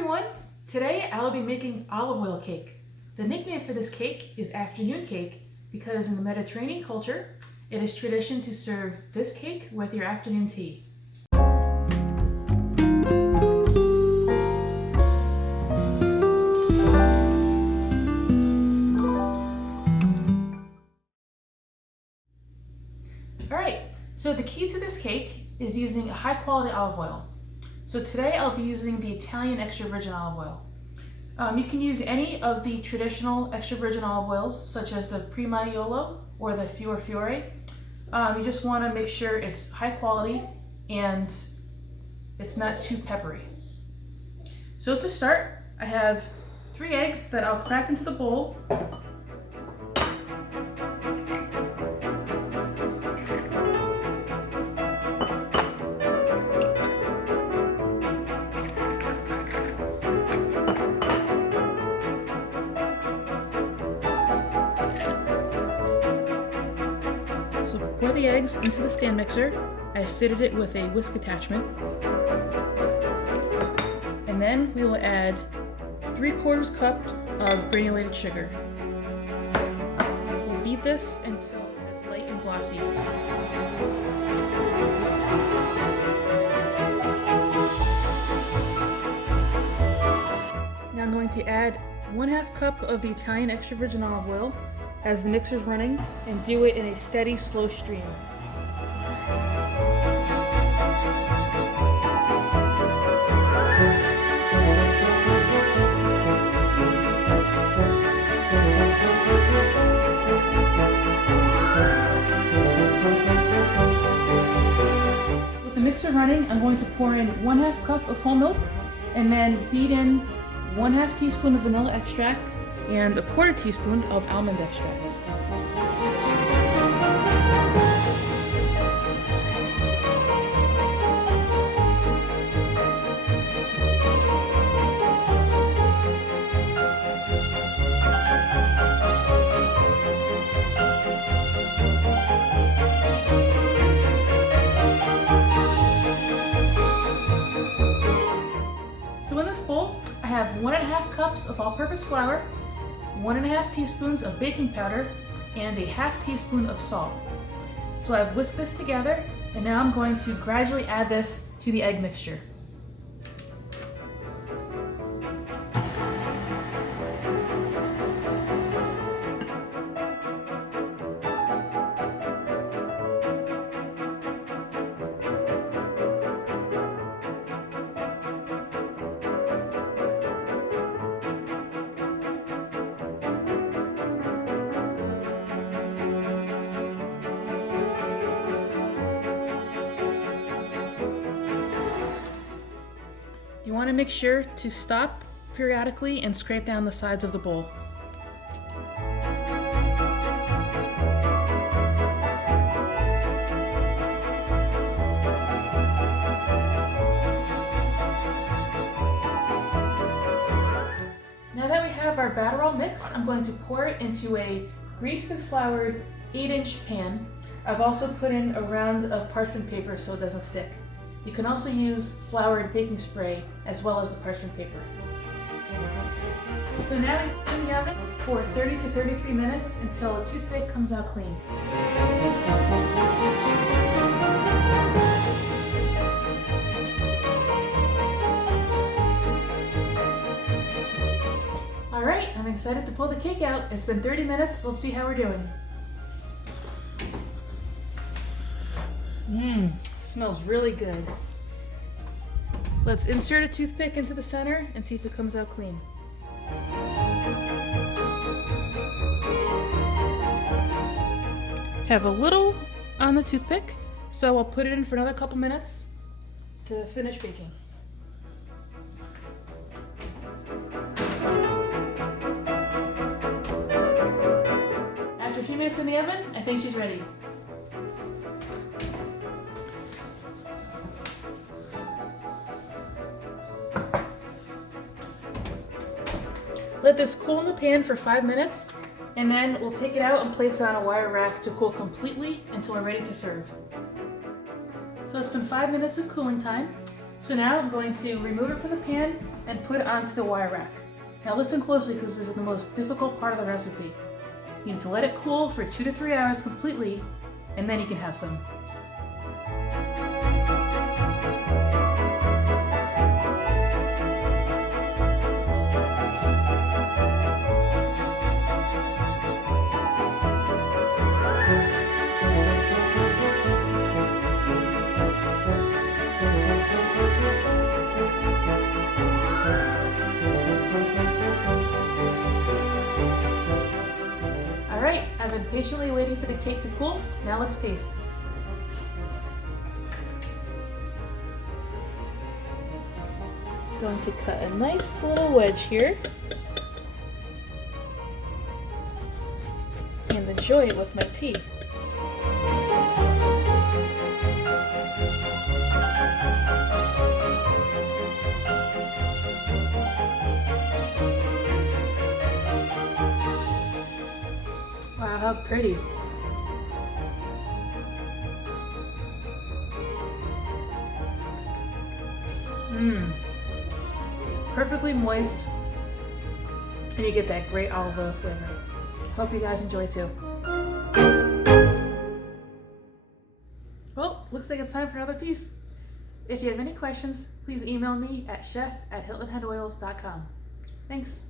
everyone! Today I will be making olive oil cake. The nickname for this cake is afternoon cake because in the Mediterranean culture, it is tradition to serve this cake with your afternoon tea. Alright, so the key to this cake is using a high quality olive oil. So today I'll be using the Italian extra virgin olive oil. You can use any of the traditional extra virgin olive oils, such as the Primaiolo or the Fiore. You just want to make sure it's high quality and it's not too peppery. So to start, I have 3 eggs that I'll crack into the bowl. So pour the eggs into the stand mixer. I fitted it with a whisk attachment. And then we will add 3/4 cup of granulated sugar. We'll beat this until it is light and glossy. Now I'm going to add 1/2 cup of the Italian extra virgin olive oil as the mixer's running, and do it in a steady, slow stream. With the mixer running, I'm going to pour in 1/2 cup of whole milk, and then beat in 1/2 teaspoon of vanilla extract and 1/4 teaspoon of almond extract. So in this bowl, I have 1/2 cups of all-purpose flour, 1/2 teaspoons of baking powder, and a 1/2 teaspoon of salt. So I've whisked this together, and now I'm going to gradually add this to the egg mixture. You want to make sure to stop periodically and scrape down the sides of the bowl. Now that we have our batter all mixed, I'm going to pour it into a greased and floured 8-inch pan. I've also put in a round of parchment paper so it doesn't stick. You can also use floured baking spray as well as the parchment paper. So now we put in the oven for 30 to 33 minutes until a toothpick comes out clean. Alright, I'm excited to pull the cake out. It's been 30 minutes, let's see how we're doing. Smells really good. Let's insert a toothpick into the center and see if it comes out clean. Have a little on the toothpick, so I'll put it in for another couple minutes to finish baking. After a few minutes in the oven, I think she's ready. Let this cool in the pan for 5 minutes, and then we'll take it out and place it on a wire rack to cool completely until we're ready to serve. So it's been 5 minutes of cooling time, So now I'm going to remove it from the pan and put it onto the wire rack. Now listen closely because this is the most difficult part of the recipe. You need to let it cool for 2 to 3 hours completely, and then you can have some. Alright, I've been patiently waiting for the cake to cool. Now let's taste. Going to cut a nice little wedge here and enjoy it with my tea. Wow, how pretty. Perfectly moist, and you get that great olive oil flavor. Hope you guys enjoy too. Well, looks like it's time for another piece. If you have any questions, please email me at chef@hiltonheadoils.com. Thanks.